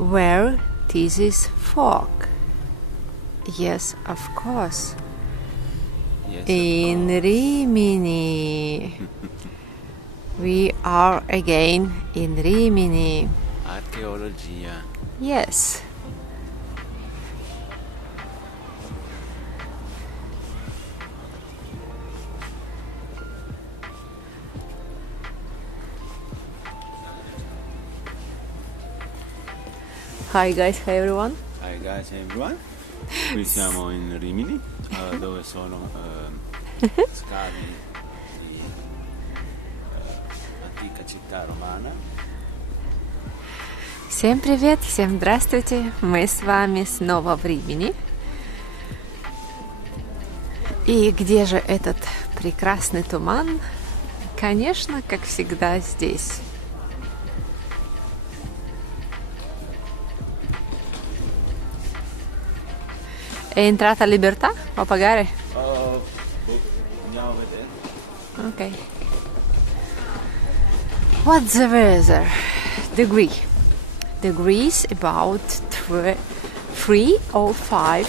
where this is fog. Yes, of course. Yes, In Rimini. We are again in Rimini. Archeologia. Yes. Hi guys, hi everyone. Hi guys everyone. Qui siamo in Rimini, dove sono scavi di antica città romana. Всем привет, всем здравствуйте. Мы с вами снова в Римини. И где же этот прекрасный туман? Конечно, как всегда, здесь. È entrata libertà? Può pagare? Andiamo a vedere. Ok. What's the weather? Degrees about 3 or 5.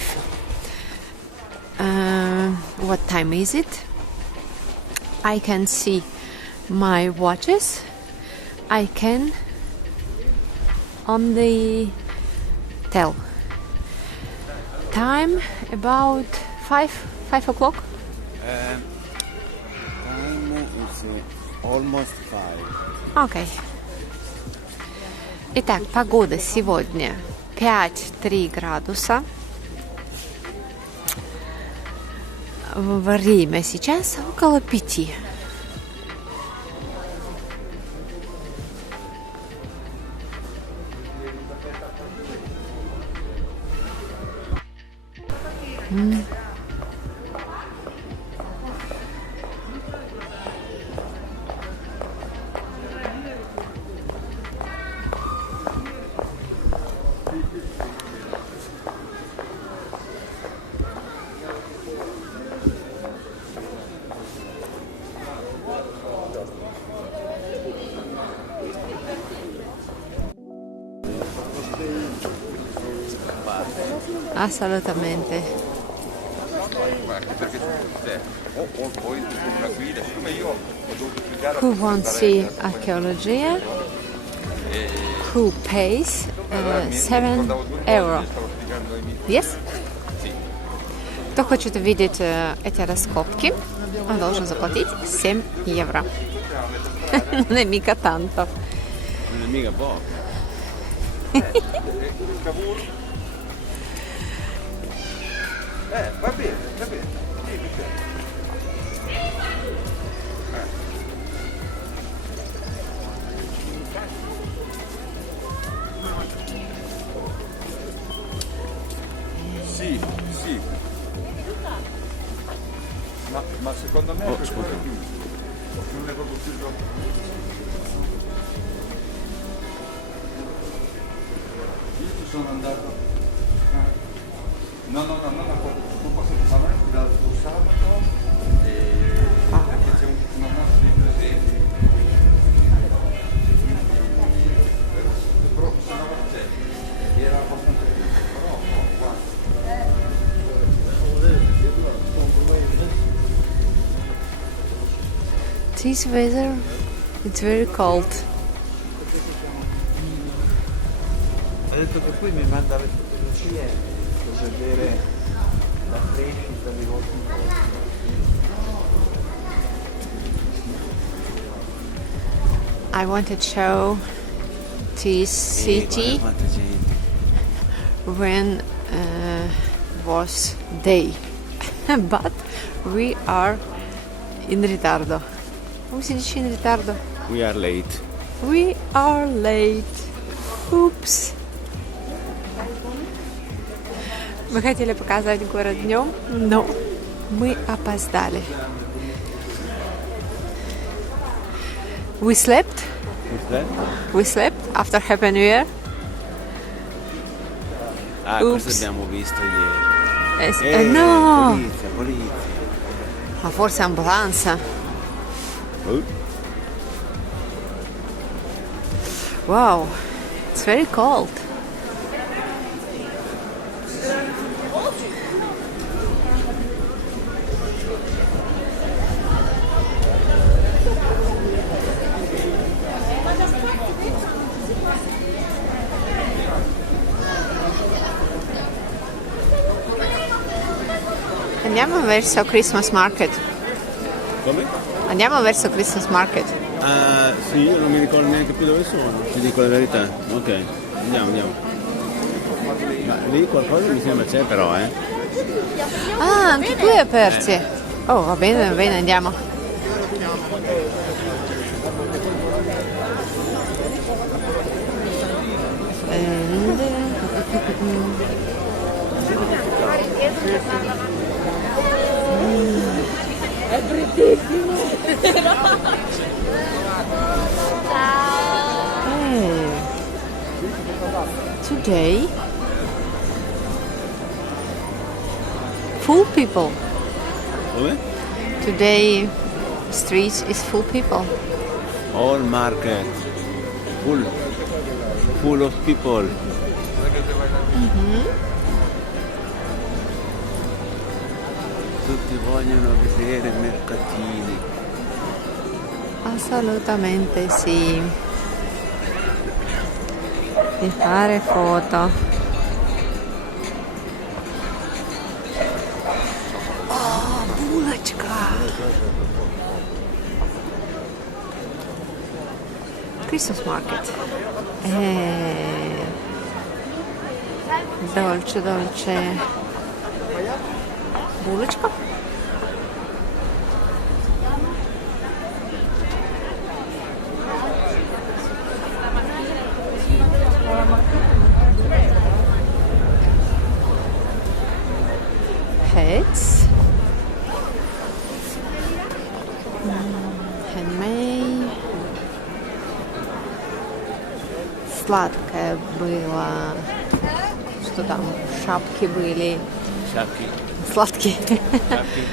What time is it? I can see my watches. I can only tell. Time about 5 o'clock. Time is almost 5. Окей. Итак, погода сегодня 5-3 градуса. Время сейчас около 5. Assolutamente. Who wants to see archaeology? Who pays €7? Yes? Кто хочет увидеть эти раскопки, он должен заплатить €7. Non è mica tanto. Non è mica poco. Va bene, va bene. Dimmi te. Sì, sì. Ma secondo me questo è più. Non è proprio più troppo. Io ci sono andato. No, non posso parlare l'altro sabato perché c'è una massa di presenti. Però se no c'è, era abbastanza più, però guarda. This weather, it's very cold. Ha detto che poi mi manda le fotografie per vedere la crescita di volta in volta. I want to show this city when was day, but we are in ritardo. Come si dice in ritardo? We are late. We are late. Oops. Мы хотели показать город днем, но мы опоздали. We slept. We slept after Happy New Year. Questo abbiamo visto ieri. No! Polizia. Ma forse ambulanza. Wow, it's very cold. Andiamo verso Christmas Market. Come? Andiamo verso Christmas Market. Ah, sì, io non mi ricordo neanche più dove sono, ti dico la verità. Ok, andiamo. Ma lì qualcosa mi sembra c'è però, Ah, anche qui è aperti. Oh, va bene, andiamo. È bruttissimo. Today, full people. Dove? Today, street is full people. All market. Full of people. Tutti vogliono vedere i mercatini. Assolutamente sì. Di fare foto. Oh, булочка. Christmas market. Dolce. Булочка. Heads. Handmade. Сладкое было. Что там? Шапки были. Шапки. Сладкие. Шапки.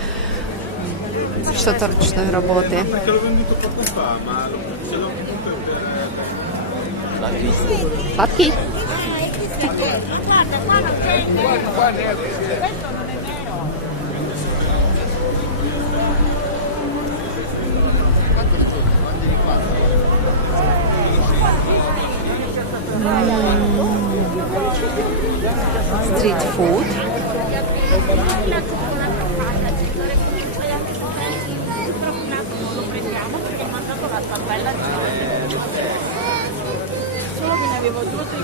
Что-то ручной работы. Сладкий. Guarda, qua non c'è il questo non è Street food. solo che ne avevo 2 o 3.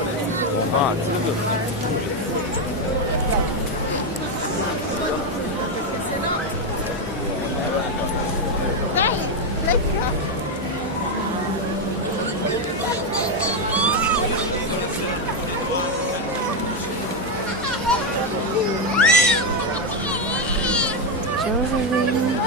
Jewelry.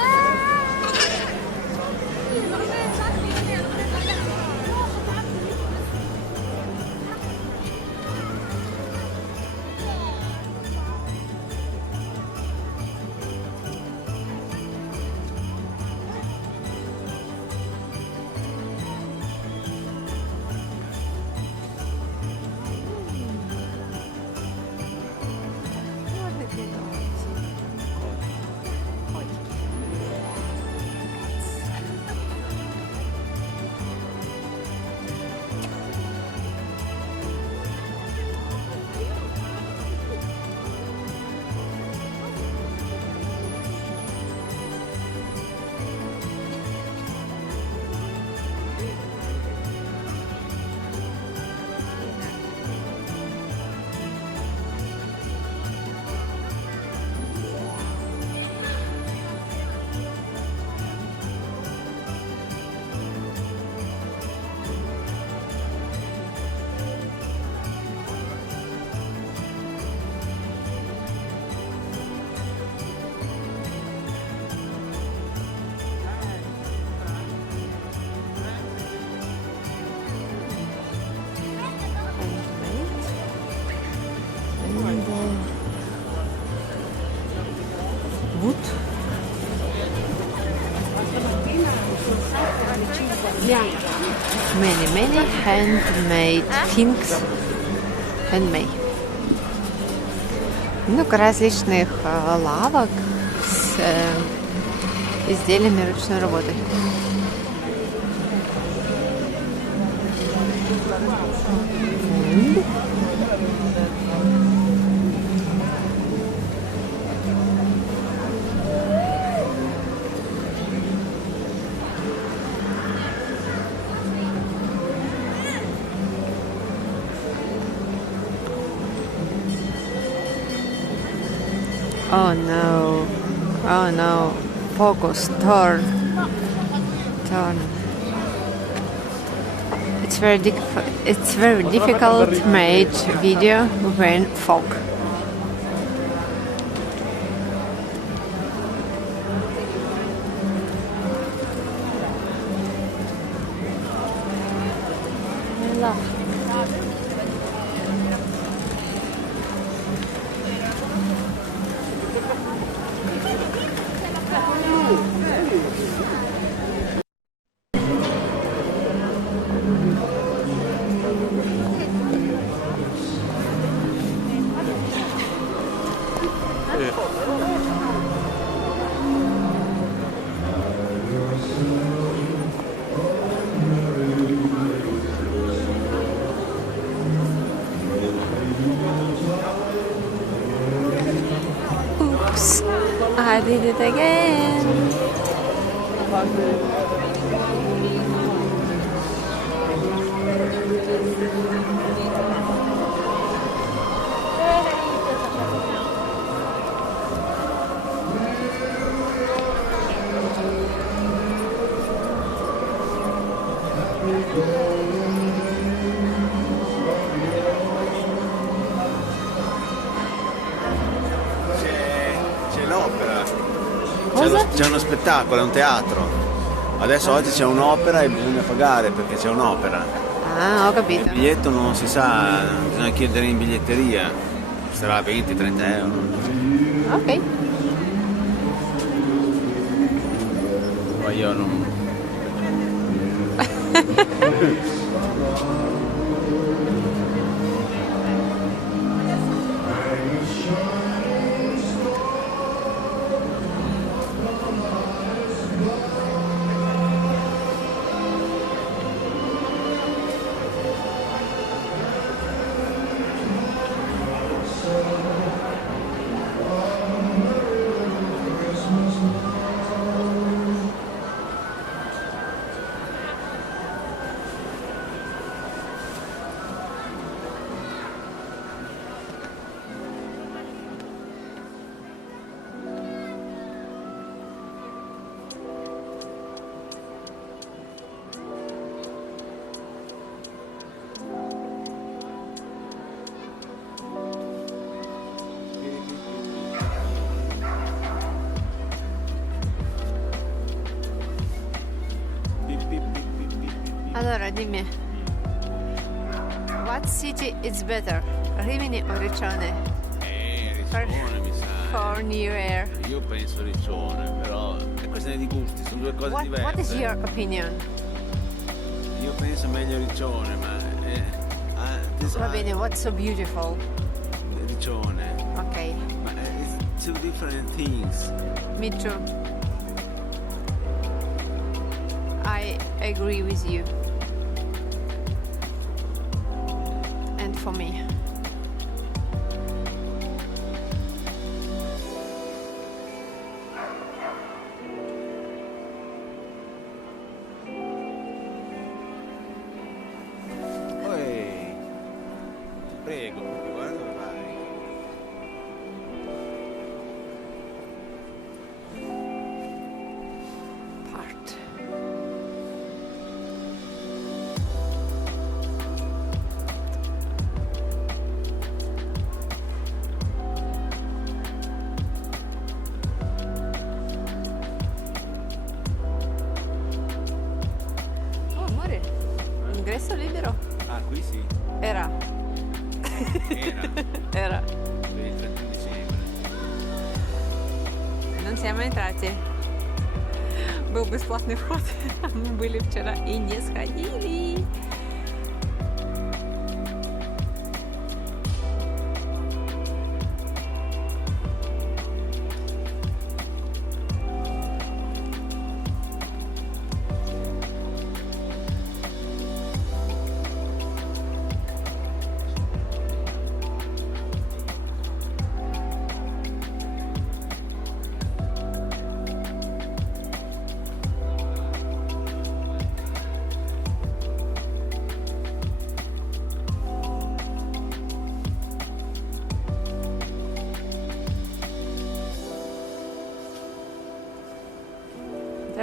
Wood. Many handmade things. Handmade. Много различных лавок с изделиями ручной работы. Oh no. Oh no. Focus. Turn. Turn. It's very difficult to make video when fog. Oops, I did it again. C'è l'opera. Cosa? C'è uno spettacolo, è un teatro. Adesso oggi c'è un'opera e bisogna pagare perché c'è un'opera. Ah, ho capito. Il biglietto non si sa, bisogna chiedere in biglietteria. Sarà 20-30 euro. Ok. Poi io non... Allora, dimmi. What city is better? Rimini o Riccione? Riccione mi sa. For New Year. Io penso Riccione, però è questione di gusti, sono due cose diverse. What is your opinion? Io penso meglio Riccione, ma... Va bene, what's so beautiful? Riccione. Ok. Ma it's two different things. Me too. I agree with you. And for me. Poi, ti prego, guarda dove vai. Part. Oh, amore, ingresso libero. Ah, qui sì. Era. Era. Era. Per il 31 dicembre. Non siamo entrati. Был бесплатный вход. Мы были вчера и не сходили.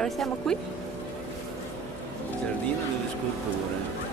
Allora siamo qui. Giardino delle sculture.